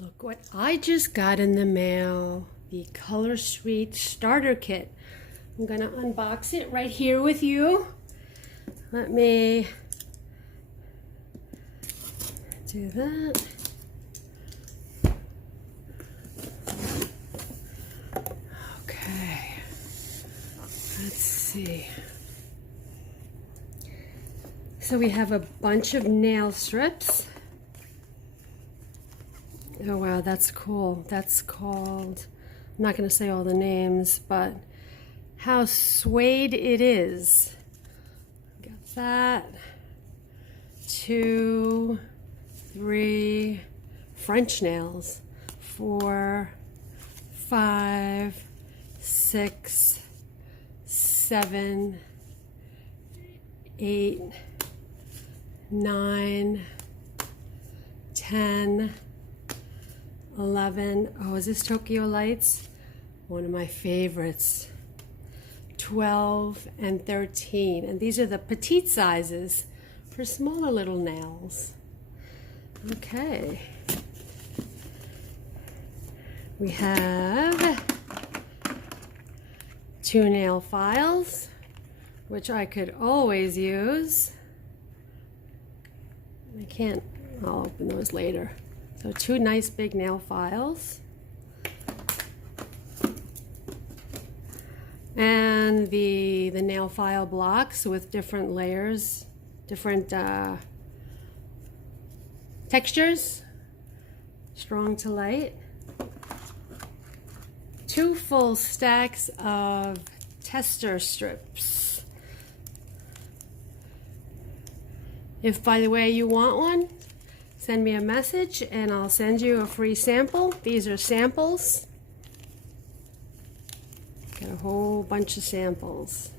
Look what I just got in the mail, the Colorstreet starter kit. I'm gonna unbox it right here with you. Let me do that. Okay, let's see. So we have a bunch of nail strips. Oh wow, that's cool. That's called, I'm not going to say all the names, but how suede it is. Got that. 2, 3 French nails. 4, 5, 6, 7, 8, 9, 10, 11. Oh, is this Tokyo Lights? One of my favorites. 12 and 13. And these are the petite sizes for smaller little nails. Okay. We have 2 nail files, which I could always use. I'll open those later. So 2 nice big nail files. And the nail file blocks with different layers, different textures, strong to light. 2 full stacks of tester strips. If, by the way, you want one, send me a message and I'll send you a free sample. These are samples. Got a whole bunch of samples.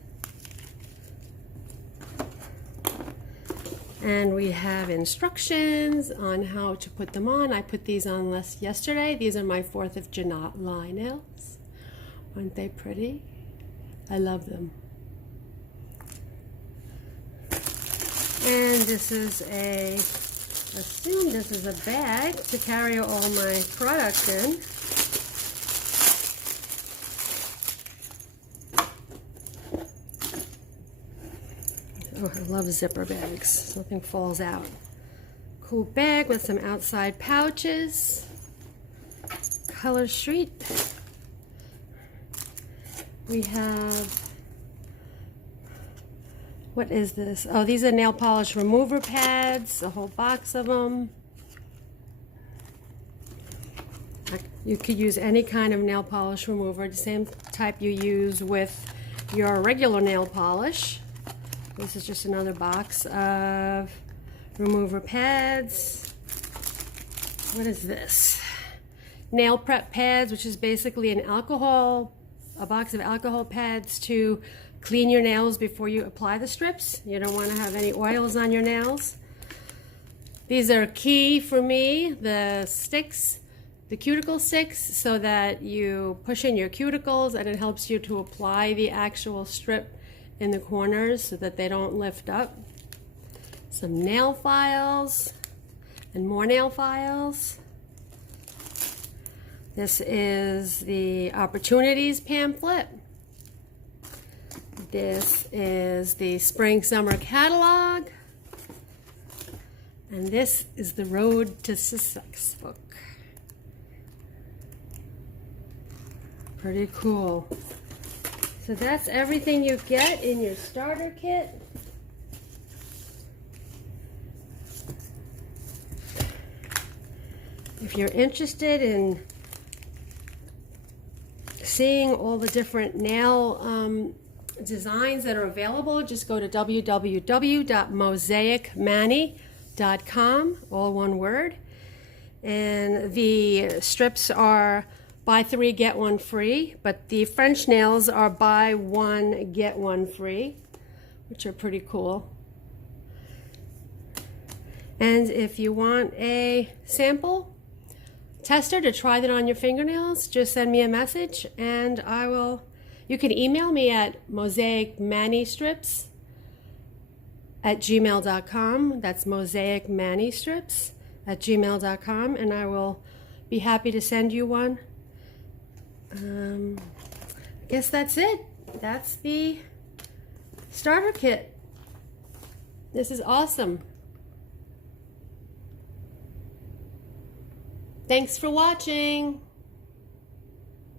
And we have instructions on how to put them on. I put these on yesterday. These are my 4th of July nails. Aren't they pretty? I love them. And this is assume this is a bag to carry all my products in. Oh, I love zipper bags. Nothing falls out. Cool bag with some outside pouches. Colorstreet. We have, what is this? Oh, these are nail polish remover pads, a whole box of them. You could use any kind of nail polish remover, the same type you use with your regular nail polish. This is just another box of remover pads. What is this? Nail prep pads, which is basically a box of alcohol pads to clean your nails before you apply the strips. You don't want to have any oils on your nails. These are key for me, the sticks, the cuticle sticks, so that you push in your cuticles and it helps you to apply the actual strip in the corners so that they don't lift up. Some nail files and more nail files. This is the opportunities pamphlet. This is the spring summer catalog. And this is the Road to Success book. Pretty cool. So that's everything you get in your starter kit. If you're interested in seeing all the different nail designs that are available, just go to www.mosaicmani.com, all one word. And the strips are buy 3, get 1 free, but the French nails are buy 1, get 1 free, which are pretty cool. And if you want a sample tester to try that on your fingernails, just send me a message and you can email me at mosaicmanistrips@gmail.com. That's mosaicmanistrips@gmail.com, and I will be happy to send you one. I guess that's it. That's the starter kit. This is awesome. Thanks for watching.